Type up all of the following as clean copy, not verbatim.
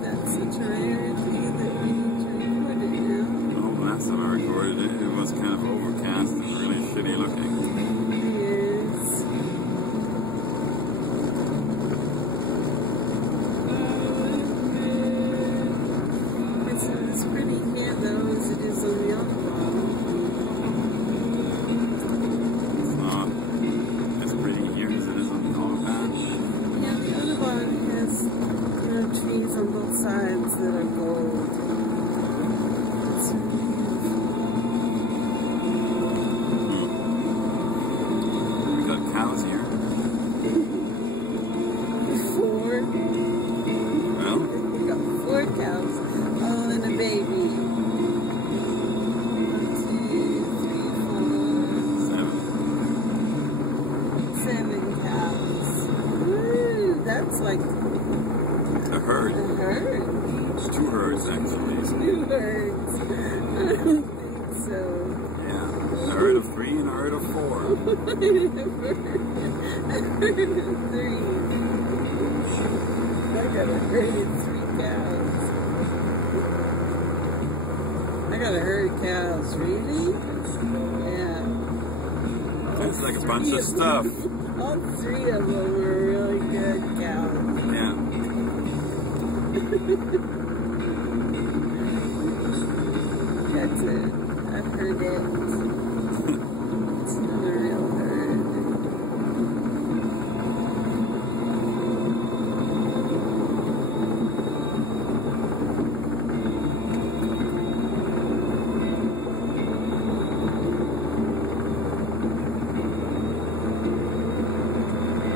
that such a rarity that we need to record it now? Oh, that's not recorded. It was kind of overcast and really shitty looking. Yes. It's as pretty here though as it is on the other bottle. It's not as pretty here as it is on the other patch. Yeah, the other bottle has trees on both sides that are gold. It's really beautiful. We got cows here. 4. Well, We got 4 cows. Oh, and a baby. 1, 2, 3, 4. 7. 7 cows. Woo, that's like A herd. a herd. It's 2 herds actually. 2 herds. I don't think so. Yeah. A herd of 3 and a herd of 4. A herd of 3. I got a herd of 3 cows. I got a herd of cows, really? Yeah. It's like a bunch of stuff. All 3 of them were really good cows. Yeah. That's it. I've heard it. It's not a real herd.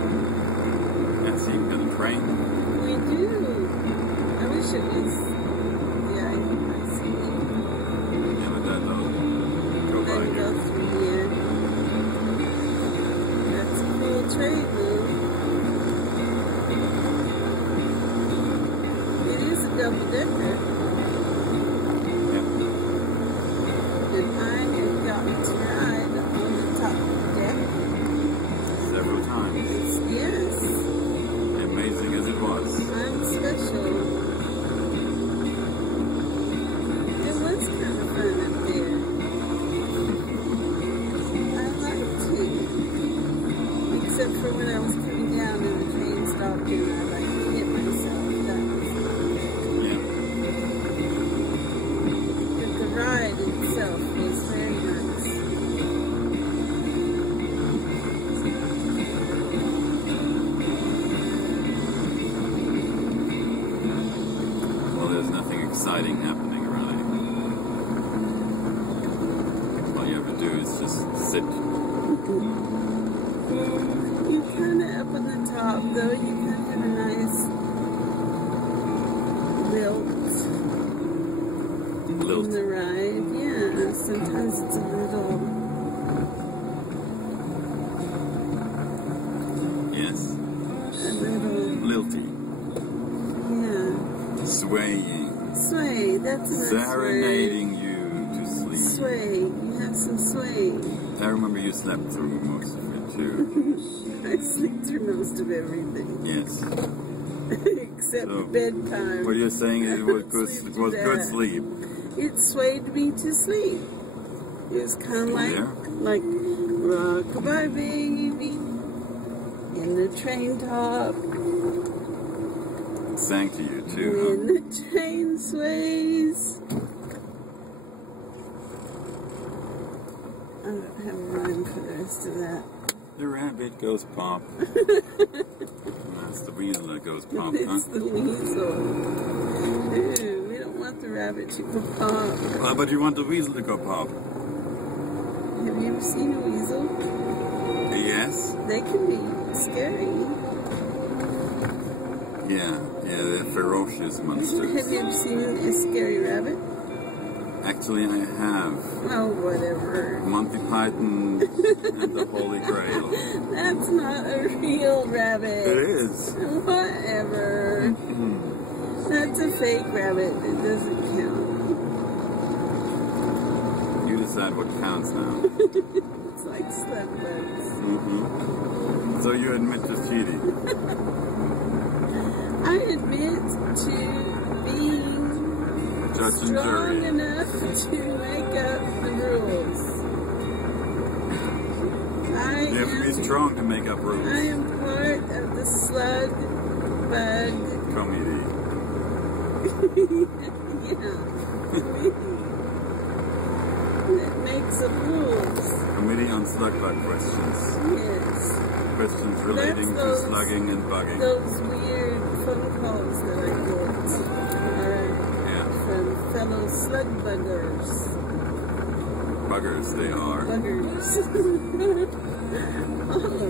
Yeah, see, we got a train. We do. I wish it was. Yeah, I see it. Yeah, but that don't go by Then go here. through here. That's a cool train, though. It is a double decker. Yeah. And I have gotten to ride on the top deck. Several times. Yes, Amazing as it was. I'm special. It was kind of fun up there. I liked it. Except for when I was coming down and the train stopped and I like hit myself. That was fun. Yeah. But the ride itself was very nice. Well, there's nothing exciting happening, really. All you ever do is just sit. You kind of up on the top, though. You kind of have a nice lilt on Lilt. the ride. Yeah, sometimes it's a little. Yes. A little. Lilty. Yeah. Swaying. Sway. That's a nice Serenading you to word. sleep. Sway. You have some sway. I remember you slept through most of it, too. I sleep through most of everything. Yes. Except So, bedtime. What you're saying is it was good, Sleep it was to good that. sleep. It swayed me to sleep. It was kind of like rock-a-bye baby in the train top. It sang to you, too, When the train sways. I don't have a rhyme for the rest of that. huh? The rabbit goes pop. That's the weasel that goes pop, huh? It's the weasel. Ew, we don't want the rabbit to go pop. Well, but you want the weasel to go pop. Have you ever seen a weasel? Yes. They can be scary. Yeah, they're ferocious monsters. Have you ever seen a scary rabbit? Actually, I have. Oh, whatever. Monty Python and the Holy Grail. That's not a real rabbit. It is. Whatever. That's a fake rabbit. It doesn't count. You decide what counts now. It's like sled bugs. So you admit to cheating. and strong jury. enough to make up the rules. You have to be strong to make up rules. I am part of the slug bug Committee. that makes up rules. Committee on slug bug questions. Yes. Questions relating to slugging and bugging. Those weird phone calls that I get are from fellow slug buggers. Buggers they are. Buggers. All of them.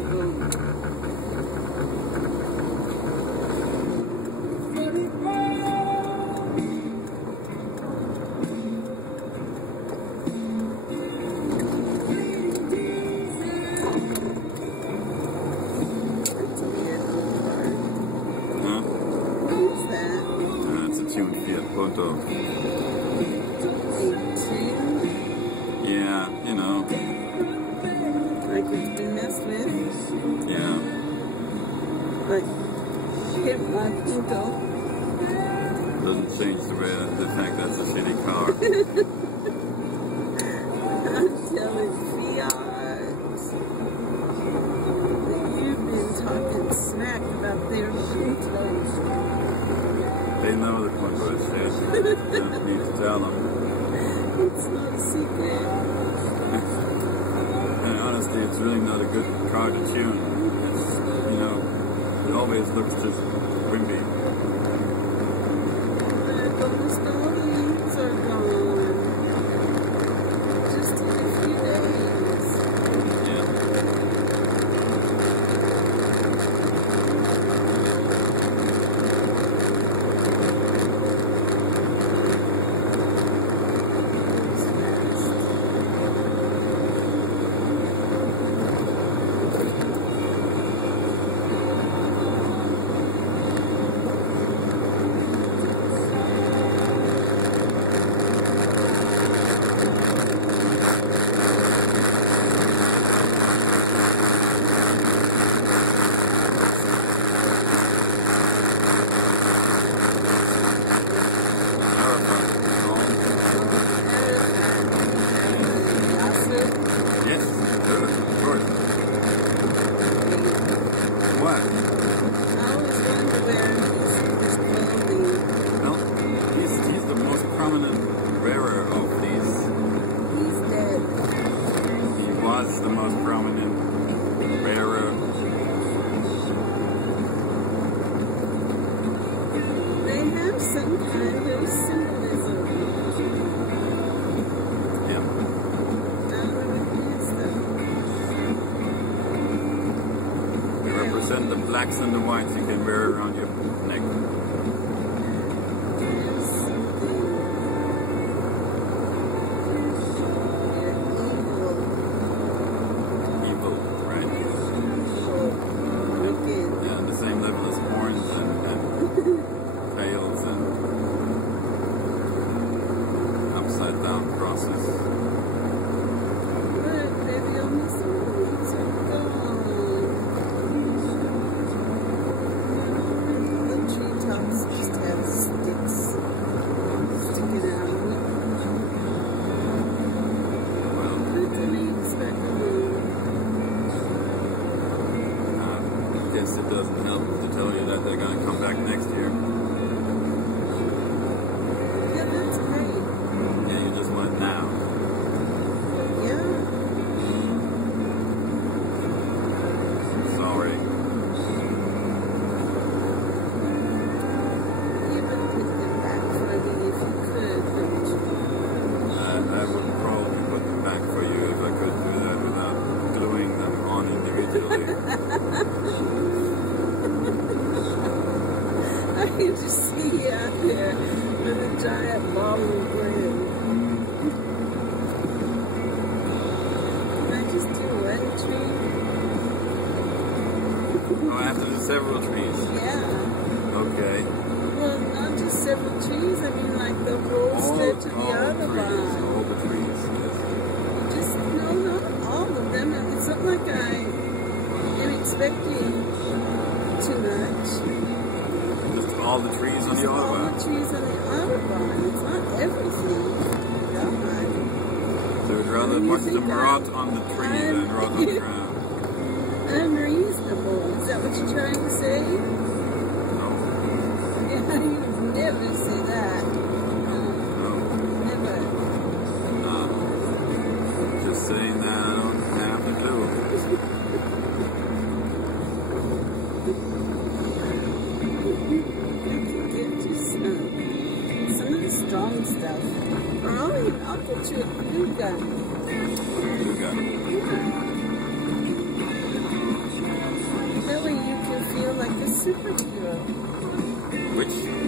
Punto. Yeah, you know. Like it's been messed with. Yeah. Like, hit my Punto. Doesn't change the fact that's a shitty car. I'm telling Fiat that you've been talking smack about their Puntos. They know the Punto is shit. You don't need to tell them. It's not a secret. And honestly, it's really not a good car to tune. It's, you know, it always looks just wimpy. The stories are gone. Just in a few days. Yeah. The most prominent bearer. They have some kind of symbolism. Yeah. I don't know what it is though. They represent the blacks and the whites you can wear around your neck. It doesn't help to tell you that they're going to come back next year. Yeah, that's great. Yeah, you just want it now. Yeah. Sorry. You would put them back for me if you could, wouldn't you? I would probably put them back for you if I could do that without gluing them on individually. I can just see you out there with a giant ball of bread. Can I just do one tree? Oh, I have to do several trees? Yeah. Okay. Well, not just several trees, I mean like the whole stretch of the Autobahn. All the trees, yes. Just, no, not all of them. It's not like I am expecting too much. Just all the trees on the all Autobahn. the trees on the Autobahn. It's not everything. God. So we'd rather watch them rot on the tree than rot on the ground. Unreasonable. Is that what you're trying to say? No. Yeah, you would never say that. No. Never. No. Just saying that I don't have the clue. Some of the strong stuff. Or I'll get you a glue gun. Glue gun. That way you can feel like a superhero.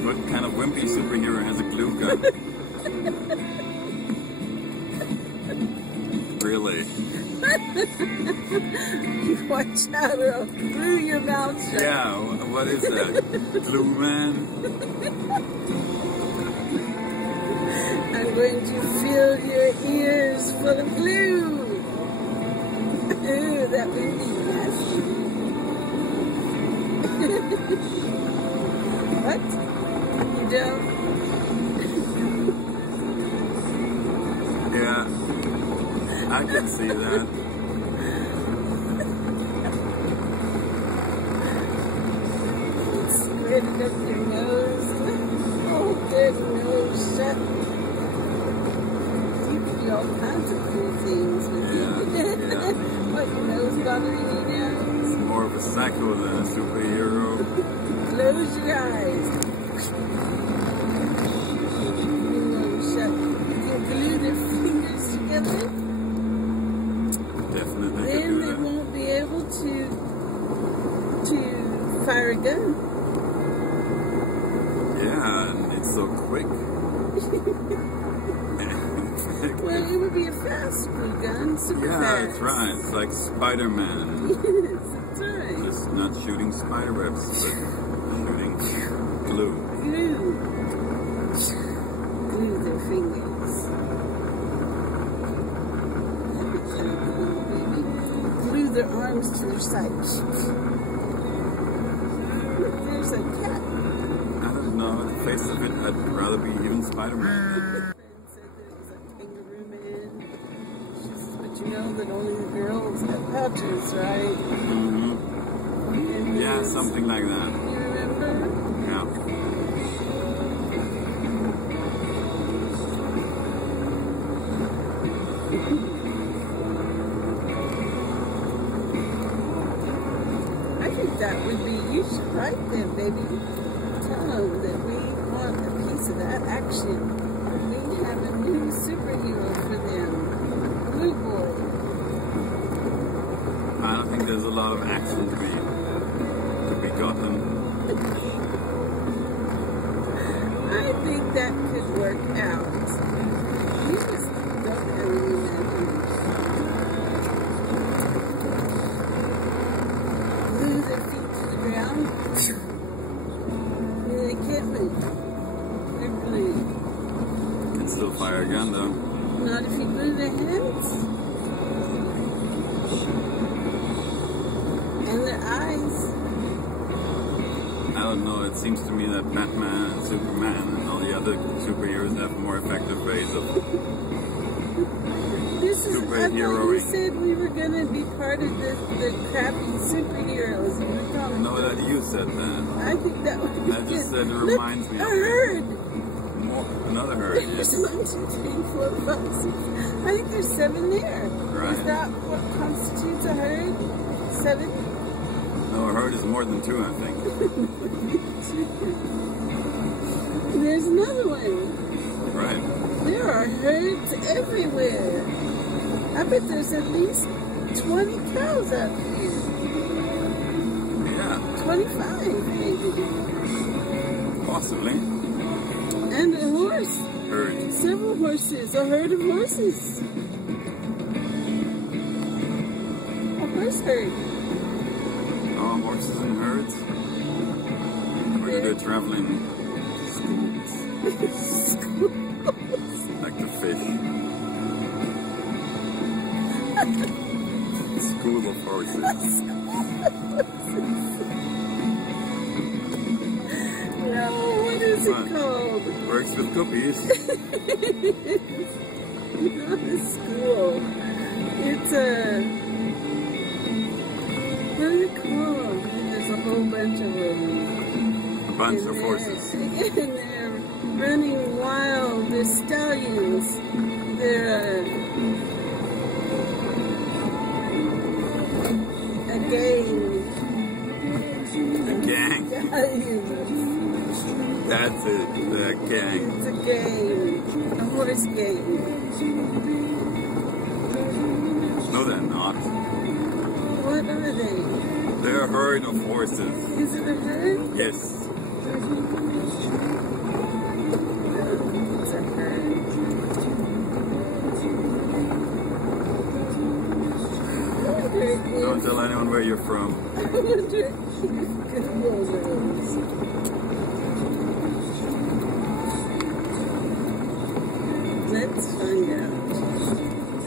What kind of wimpy superhero has a glue gun? Really? Watch out or I'll glue your mouth shut. Yeah, what is that? Glue man? I'm going to fill your ears full of glue. Ooh, that would be nasty. What? You don't? Yeah, I can see that. Spread it up your nose. Oh, good nose shut. You can do all kinds of cool things with it. Yeah. What, your nose bothering you now? It's more of a psycho than a superhero. Close your eyes. Your nose shut. You can glue their fingers together. Definitely could Then do they that. won't be able to fire a gun. Yeah, and it's so quick. Well, it would be a fast glue gun, super Yeah, fast. that's right. It's like Spider-Man. Yes, that's right. Just not shooting spider webs, but shooting glue. Glue. Glue their fingers. Glue their arms to their sides. Look, there's a cat. I don't know, the face of it, I'd rather be even Spider-Man. Said that it was a kangaroo man. But you know that only the girls have pouches, right? Mm-hmm. And Yeah, something like that. you remember? Yeah. I think that would be, you should write them, baby. Tell them that we want a piece of that action. We have a new superhero for them. Blue Boy. I don't think there's a lot of action to be gotten. I think that could work out. We just don't have any imagination. Glue their feet to the ground. They can't move. They're glued. It's still fire a gun though. Not if you glue their hands. And their eyes. I don't know, it seems to me that Batman and Superman and all the other superheroes have more effective ways of This is, I thought you superheroing. said we were going to be part of the crappy superheroes. You were talking No, that you said that. I think that would be I just good. said it reminds me Look, of a herd. Another herd, There's yes. 1, 2, 3, 4, 5, 6. I think there's 7 there. Right. Is that what constitutes a herd? 7? No, a herd is more than 2, I think. There's another one. Right. There are herds everywhere. I bet there's at least 20 cows out here. Yeah, 25 maybe. possibly. And a horse. Herd. Several horses. A herd of horses. A horse herd. Oh, horses and herds. We're gonna do traveling schools. Like the fish. School of horses. No, What's it called? Works with cookies. Not a school. It's a... What is it called? There's a whole bunch of them. A bunch of horses. And they're running wild. They're stallions. They're a gang. A gang. Stallions. That's it. The gang. It's a gang. A horse gang. No, they're not. What are they? They're a herd of horses. Is it a herd? Yes. It's a herd. Don't tell anyone where you're from. I wonder if you could Google those. Let's find out.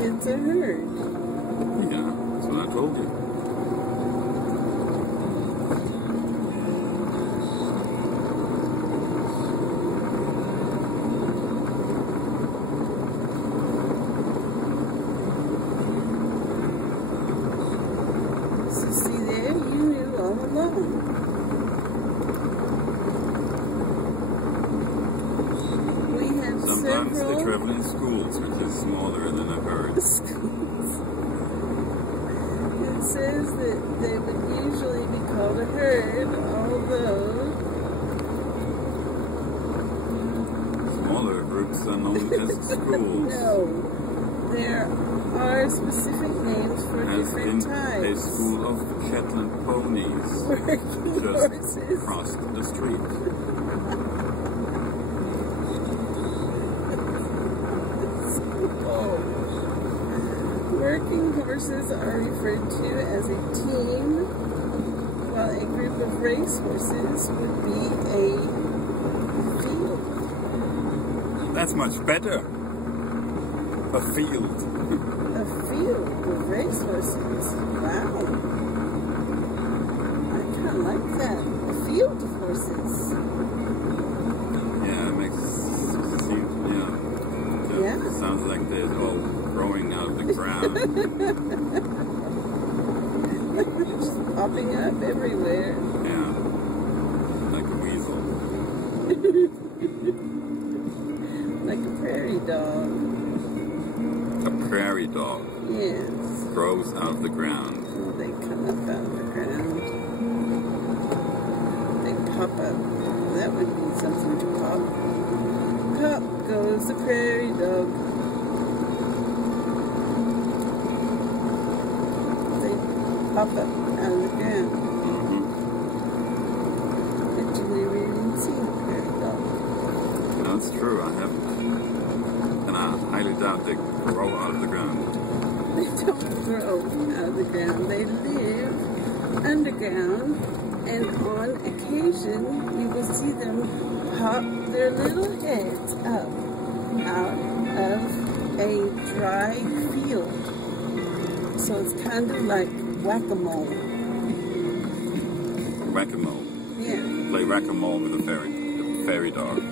It's a herd. Yeah, that's what I told you. So see there, you knew all along. We have Sometimes they several travel in schools, which is smaller than a herd. schools. It says that they would usually be called a herd, although Smaller groups are known as schools. no, there are specific names for As different in a types. school of Shetland ponies Working just horses. across the street. Working horses are referred to as a team, while a group of race horses would be a field. That's much better. A field. A field of race horses. Wow. I kind of like that. A field of horses. Yeah, it makes seem, Yeah. It sounds like they're all growing out of the ground. Just popping up everywhere. Yeah, like a weasel. Like a prairie dog. A prairie dog Yes. grows out of the ground. Well, they come up out of the ground. They pop up. That would be something to pop. Pop goes the prairie dog. They pop up out of the ground. Mm-hmm. But you never even seen a prairie dog. That's true, I haven't. And I highly doubt they grow out of the ground. They don't grow out of the ground. They live underground, and on occasion you will see them pop their little heads up out of a dry field. So it's kind of like whack-a-mole. Whack-a-mole. Yeah. Play whack-a-mole with a fairy dog.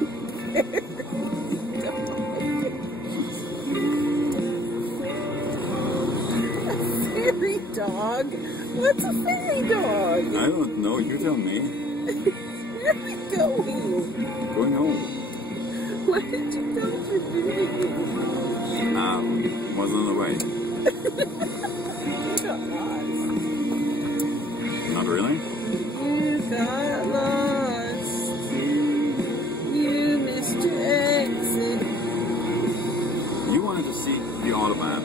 dog? What's a fairy dog? I don't know. You tell me. Where are we going? Going home. Why did you go for dinner? Wasn't on the way. You got lost. Not really? You got lost. You missed your exit. You wanted to see the Autobahn,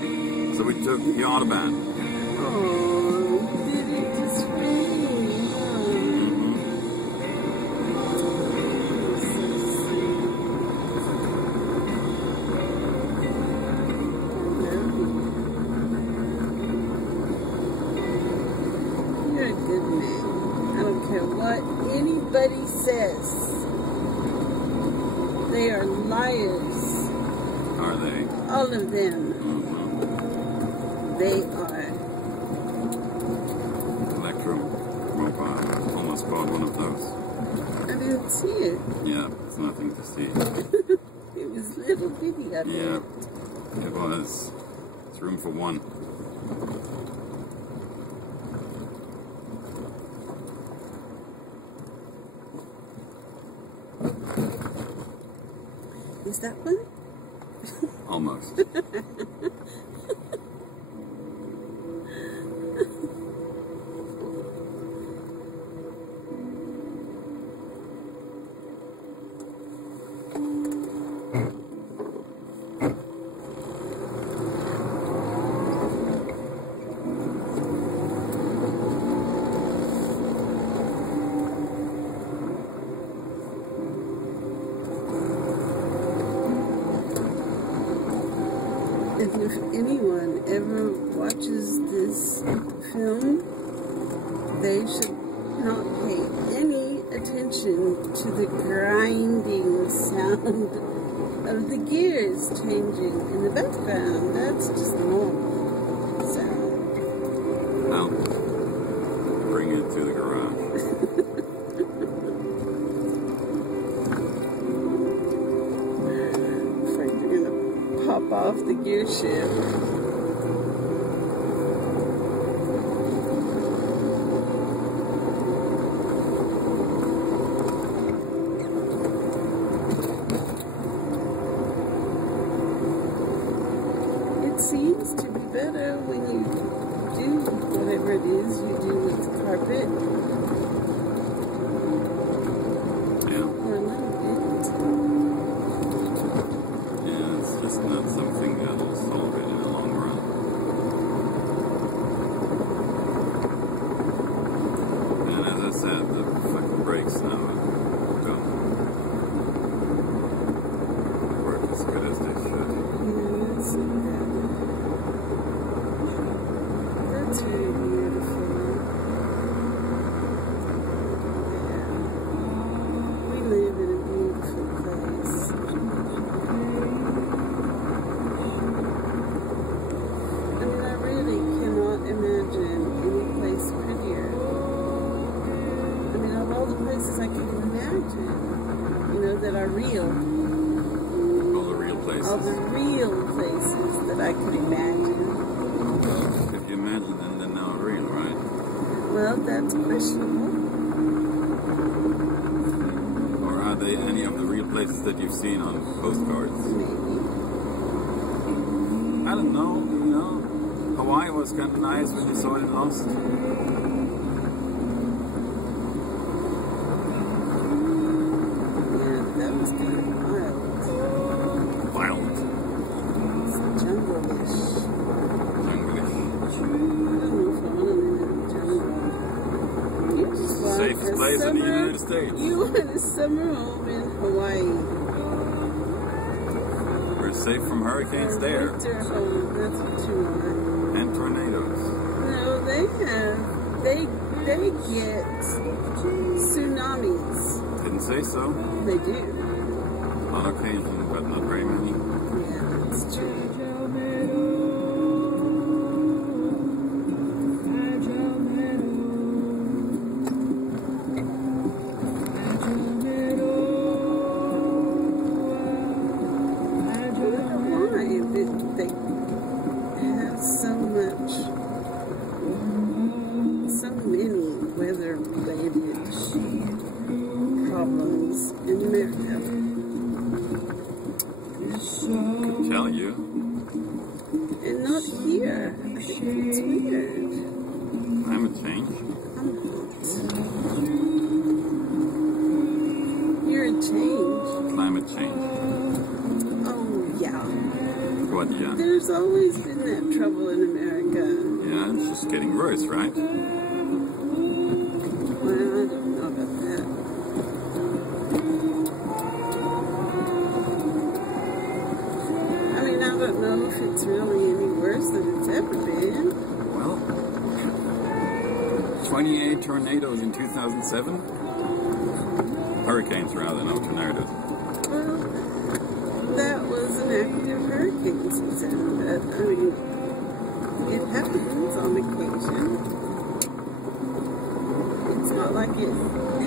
so we took the Autobahn. Oh, did it just rain? You're a good man. I don't care what anybody says. They are liars. Are they? All of them. They are. Electromobile. Almost bought one of those. I didn't see it. Yeah, it's nothing to see. It was little bitty up Yeah, there. it was. It's room for one. Is that one? Almost. If anyone ever watches this film, they should not pay any attention to the grinding sound of the gears changing in the background. That's just normal sound. I'll bring it to the garage. Afraid you're gonna pop off the gear shift. It seems to be better when you do whatever it is you do with the carpet. Yeah. Or a little bit. Yeah, it's just not something that'll solve it in the long run. And as I said, the fucking brakes now don't work as good as they should. That's really beautiful. Yeah. We live in a beautiful place. I mean, I really cannot imagine any place prettier. I mean, of all the places I can imagine, you know, that are real. All the real places. All the real places that I can imagine. If you imagine them, they're not real, right? Well, that's questionable. Or are they any of the real places that you've seen on postcards? Maybe. I don't know, you know. Hawaii was kind of nice when you saw it in Lost. Yeah, that was kind of wild. Wild. It's jungle-ish. Jungle-ish. I don't know if I want to live in the jungle. You just want Safest a place in the summer- United States. You want a summer home in Hawaii. We're safe from hurricanes there. Winter home, that's what you want. And tornadoes. No, they get tsunamis. Didn't say so. They do. On occasion, but not very many. Yeah, that's true. They have so much tell you. And not here. I think it's weird. Climate change. I'm not. You're a change. Climate change. Oh, yeah. What, yeah? There's always been that trouble in America. Yeah, it's just getting worse, right? Well, I don't know about that. I mean, I don't know if it's really any worse than it's ever been. Well, 28 tornadoes in 2007? Hurricanes, rather, no tornadoes. Well, that was an active hurricane season, but, I mean, it happens on occasion. It's not like it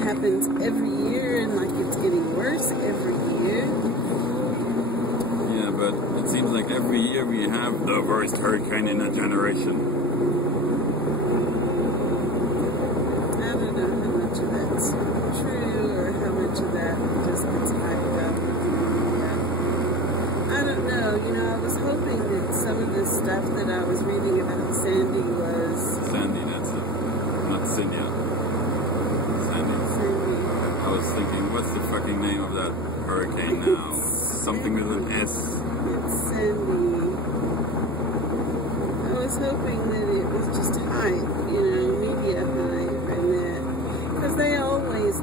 happens every year and like it's getting worse every year. Yeah, but it seems like every year we have the worst hurricane in a generation. I don't know how much of that's true or how much of that just gets hyped up. I don't know, you know, I was hoping that some of this stuff that I was reading about Sandy was... Sandy, that's it. Not Cynthia. Sandy. Sandy. I was thinking, what's the fucking name of that hurricane now? Something with an S. It's Sandy. I was hoping that it was just hype, you know, media hype, and that, because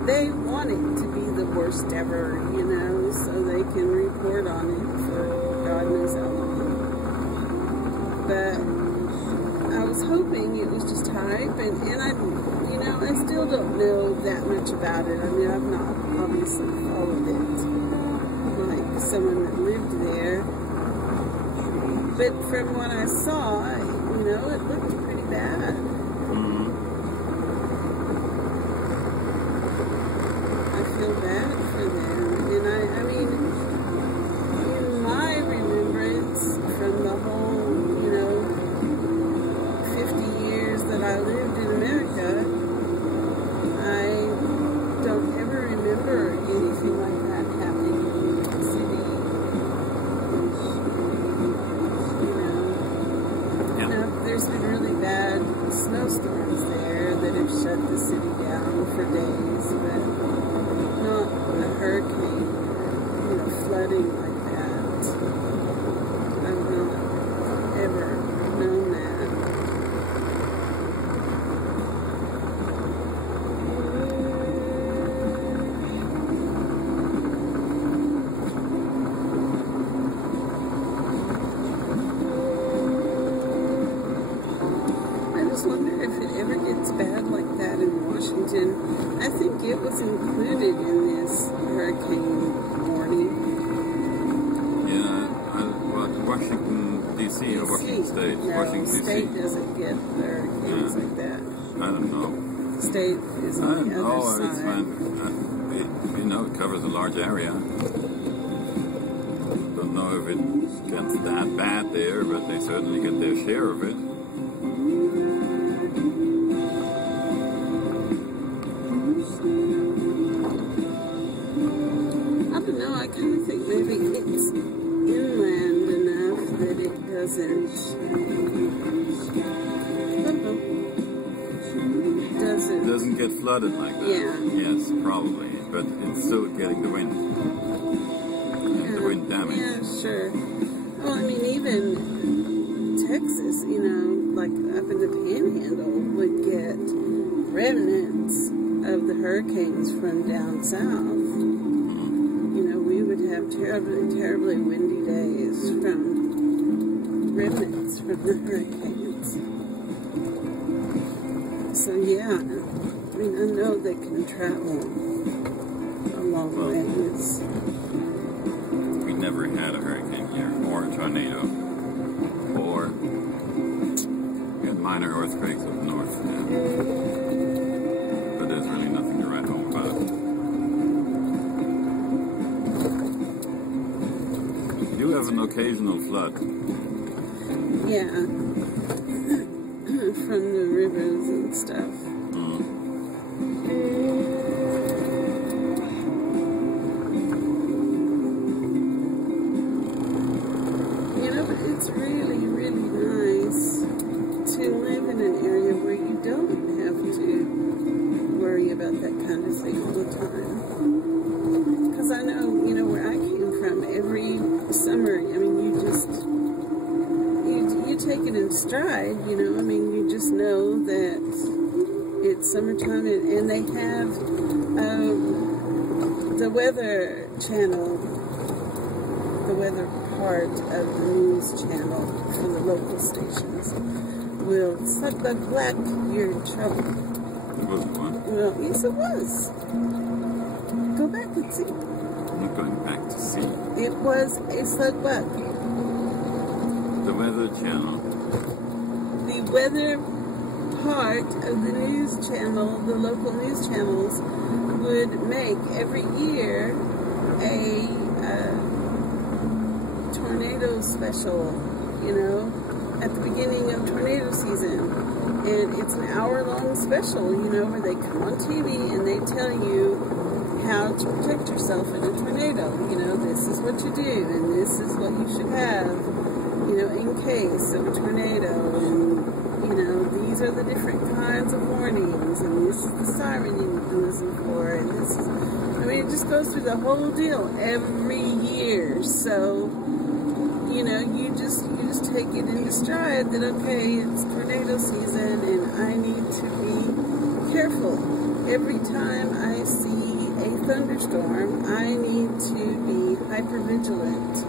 they want it to be the worst ever, you know, so they can report on it for God knows how long. But I was hoping it was just hype, and I, you know, I still don't know that much about it. I mean, I've not obviously followed it like someone that lived there. But from what I saw, you know, it looked pretty bad. I feel bad for them. And I mean, in my remembrance from the whole, you know, 50 years that I lived in America, I don't ever remember anything like that happening in New York City. There's been really bad snowstorms there that have shut the city down for days, but not a hurricane, you know, flooding like that. I've not ever known that. I just wonder if it ever gets bad like that in Washington. I think it was included in this hurricane warning. Yeah, well, Washington, D.C. or Washington State? No, Washington, D.C. State doesn't get the hurricanes like that. I don't know. State is I on don't the know, other it's side. fine. You know, it covers a large area. Don't know if it gets that bad there, but they certainly get their share of it. I don't know, I kind of think maybe it's inland enough that it doesn't Doesn't get flooded like that. Yeah. Yes, probably, but it's still getting the wind. And the wind damage. Yeah, sure. Well, I mean, even Texas, you know, like up in the Panhandle, would get remnants of the hurricanes from down south. You know, we would have terribly, terribly windy days from remnants from the hurricanes. So yeah, I mean, I know they can travel a long ways. We never had a hurricane here, or a tornado, or we had minor earthquakes up north. Yeah. But there's really nothing to write home about. You do have an occasional flood. Yeah, from the rivers and stuff. summer, I mean, you take it in stride, you know, I mean, you just know that it's summertime, and they have the weather channel, the weather part of the news channel for the local stations will suck the black, you're in trouble. It wasn't one. Well, yes it was. Go back and see. I'm not going back to see. It was a slug buck. The Weather Channel. The weather part of the news channel, the local news channels, would make every year a tornado special, you know, at the beginning of tornado season. And it's an hour-long special, you know, where they come on TV and they tell you how to protect yourself in a tornado. You know, this is what you do, and this is what you should have, you know, in case of a tornado. And, you know, these are the different kinds of warnings, and this is the siren you need to listen for, and this is, I mean, it just goes through the whole deal every year. So, you know, you just take it into stride that, okay, it's tornado season and I need to be careful. Every time I see a thunderstorm, I need to be hypervigilant,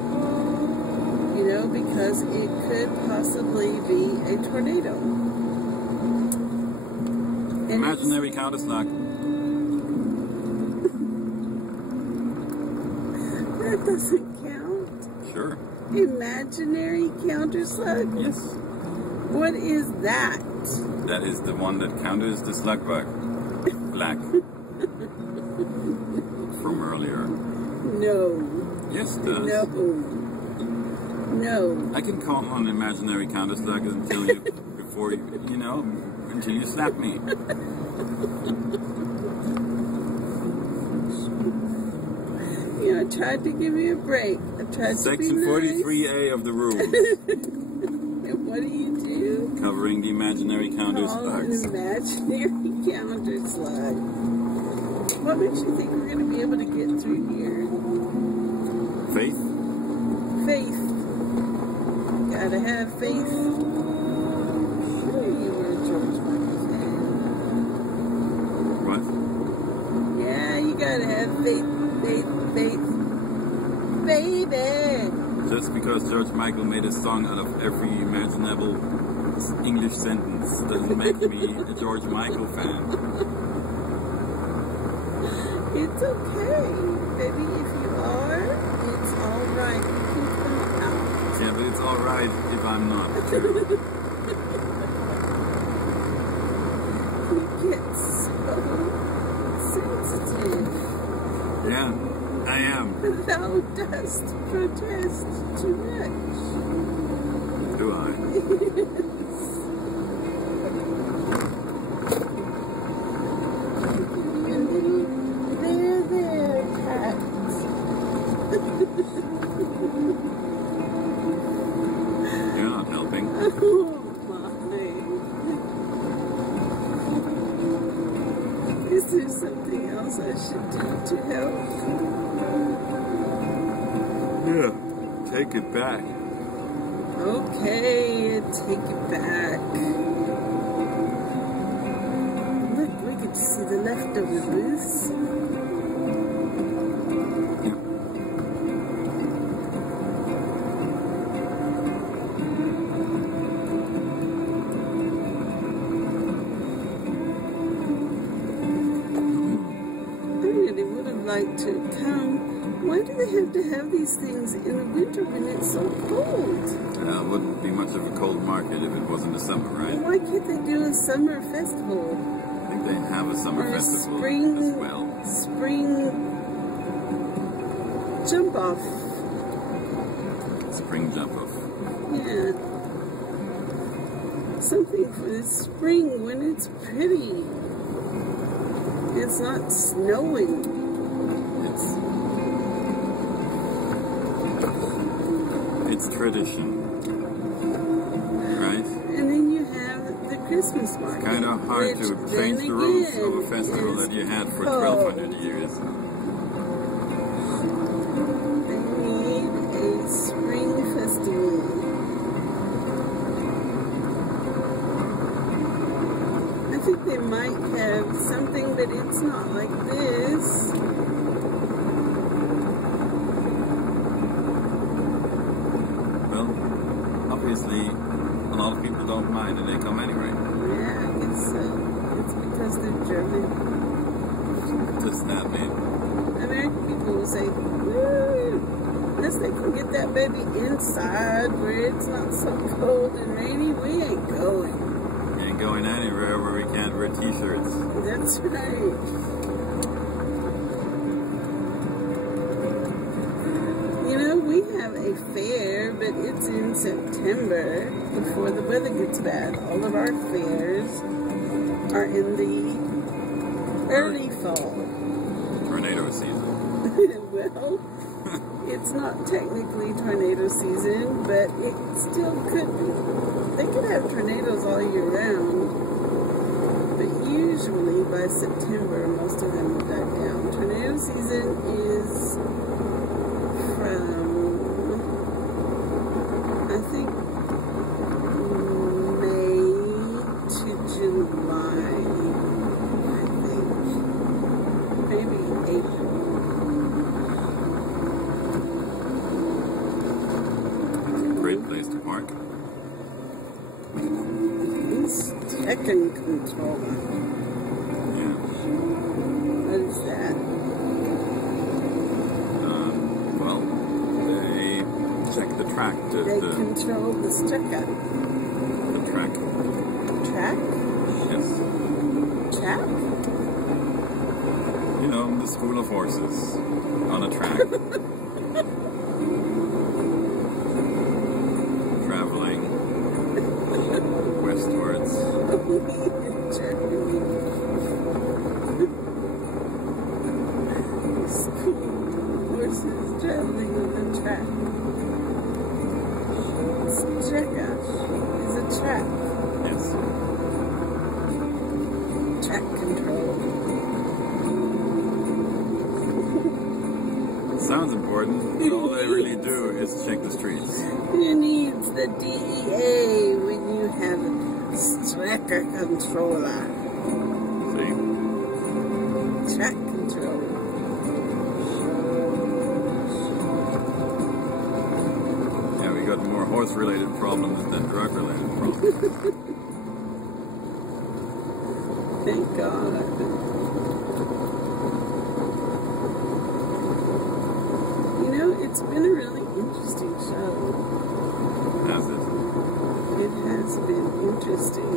you know, because it could possibly be a tornado. And imaginary counterslug. That doesn't count. Sure. Imaginary counterslug? Yes. What is that? That is the one that counters the slug bug. Black. From earlier. No. Yes, it does. No. No. I can call on imaginary counterslug until you, before you know, until you slap me. You know, I tried to give you a break. I tried to be Section nice. 43A of the rules. And what do you do? Covering the imaginary Call an counterslugs. imaginary counterslug. What makes you think we're going to be able to get through here? Faith? Faith. Gotta have faith. Sure you were a George Michael fan. What? Yeah, you gotta have faith. Baby! Just because George Michael made a song out of every imaginable English sentence doesn't make me a George Michael fan. It's okay, baby. If you are, it's alright. You can come out. Yeah, but it's alright if I'm not. You get so sensitive. Yeah, I am. Thou dost protest too much. Do I? There, cat. You're not helping. Oh my. Is there something else I should do to help? Yeah, take it back. Okay, take it back. Look, we can see the leftover booths. Yeah. I really would have liked to come. Why do they have to have these things in the winter when it's so cold? It wouldn't be much of a cold market if it wasn't the summer, right? Why can't they do a summer festival? I think they have a summer Or a festival spring, as well. spring jump off. Spring jump off. Yeah. Something for the spring when it's pretty. It's not snowing. It's tradition, right? And then you have the Christmas market. It's kind of hard to which change then the rules again of a festival is that you had for cold. 1200 years. They need a think they might have something, but it's not like this. Well, obviously, a lot of people don't mind and they come anyway. Yeah, I guess so. It's because they're German. Does that mean? American people will say, woo, unless they can get that baby inside where it's not so cold and rainy, we ain't going. We ain't going anywhere where we can't wear t-shirts. That's right. You know, we have a fair, but it's in September before the weather gets bad. All of our fairs are in the early fall. Tornado season. Well, it's not technically tornado season, but it still could be. They could have tornadoes all year round, but usually by September, most of them will die down. Tornado season is from, I think, May to July, I think. Maybe April. Great place to park. Second controller. Yeah. What is that? Well, they check the track. They control the sticker. The track. Track? Yes. Track? You know, the school of horses on a track. Traveling westwards. Horses traveling on the track. Strecka is a track. Yes. Track control. It sounds important, but all they really do is check the streets. Who needs the DEA when you have a Strecka controller? See? Track control. Yeah, we got more horse-related problems than drug-related problems. Thank God. You know, it's been a really interesting show. Has it? It has been interesting.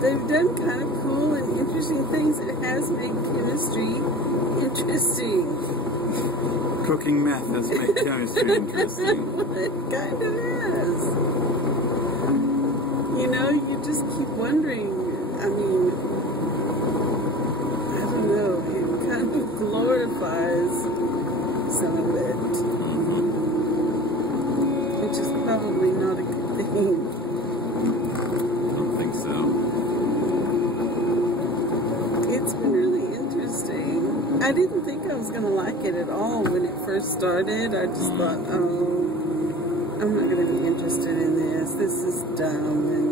They've done kind of cool and interesting things. It has made chemistry interesting. Cooking meth has made chemistry interesting. It kind of has. You know, you just keep wondering. I mean, I don't know. It kind of glorifies some of it, which is probably not a good thing. I don't think so. It's been really interesting. I didn't think I was going to like it at all when it first started. I just thought, oh, I'm not going to be interested in this. This is dumb. And